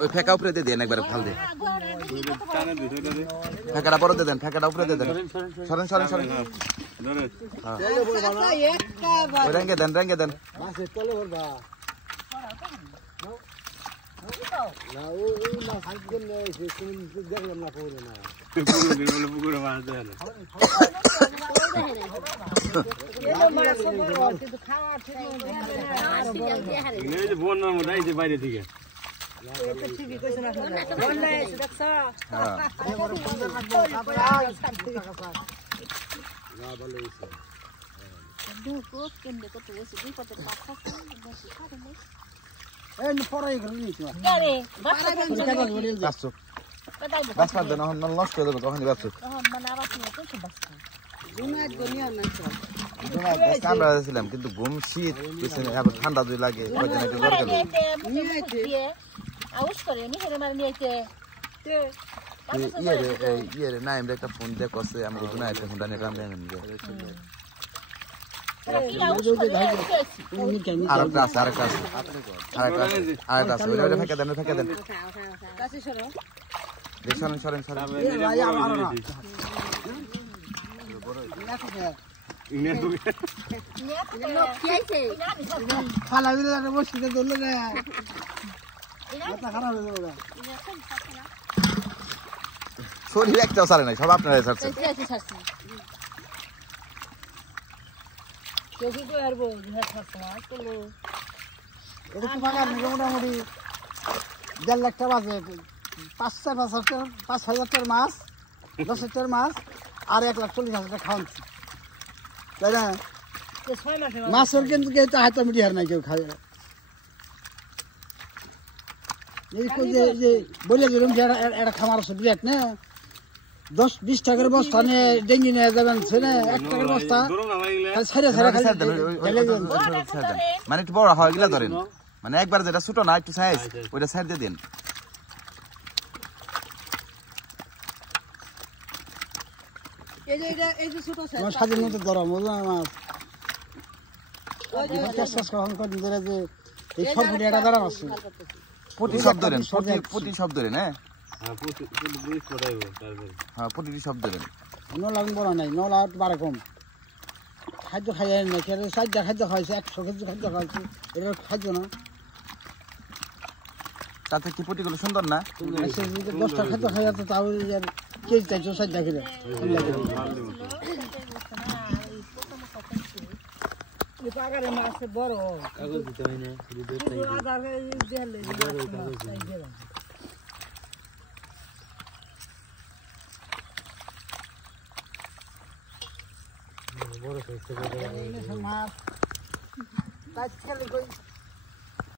ওই ফেকা উপরে দিয়ে দেন একবার ফাল দিয়ে ফেকাটা বড় দিয়ে দেন ফেকাটা উপরে দিয়ে দেন সরেন সরেন সরেন রেঙ্গে দেন বন্যার মধ্যে আইছে বাইরে থেকে নষ্ট হয়ে যাবে কখন ব্যবসা আমরা ছিলাম কিন্তু ঘুম শীত এখন ঠান্ডা যদি লাগে ইয়ে না আমরা একটা ফোন দিয়ে করছে আমাকে দুনা একটা ফোনটা নিয়ে কাম দেন আরেকটা আছে ওইটা ফেঁকে দেন সরেন সরেন সরেন শরীর একটাও ছাড়ে নাই সব আপনারাই ছাড়ছেন মোটামুটি 1.5 লাখ টাকা বাজে 5,000 টাকার মাছ 10 টাকার মাছ আর 1,40,000 টাকা খাওয়াচ্ছি তাই না মাছের কিন্তু কেউ হাতে মিটি হার নাই কেউ খায় বলে দিলাম যে একটা খামার আছে বিরাট না 10-20 টাকার বস্তা নিয়ে ডেঙ্গি নিয়ে যাবেন ছেলে 1 টাকার বস্তা মানে একটু বড় হয় গিলা ধরেন মানে একবার যেটা ছোট না একটু সাইজ ওইটা সাইড দিয়ে দেন স্বাধীন মতো গরম মাছ এই সরপুরি একটা দাঁড়ান আছে প্রতি শব্দ ধরেন প্রতি শব্দ ধরেন হ্যাঁ প্রতিটি শব্দ ধরেন নলা বড় নাই নলা বারে কম খাদ্য খাই না 4টা খাদ্য খাইছে 100 কেজি খাদ্য খাইছে এটা খাদ্য না তাতে কি প্রতিগুলো সুন্দর না 10টা খাদ্য খাই তো তাও কেজি চাইছো 4টা খেলে পাগারে মাছ বড় কাগজ দিতে হয় না আধার দিলে বড় মাছ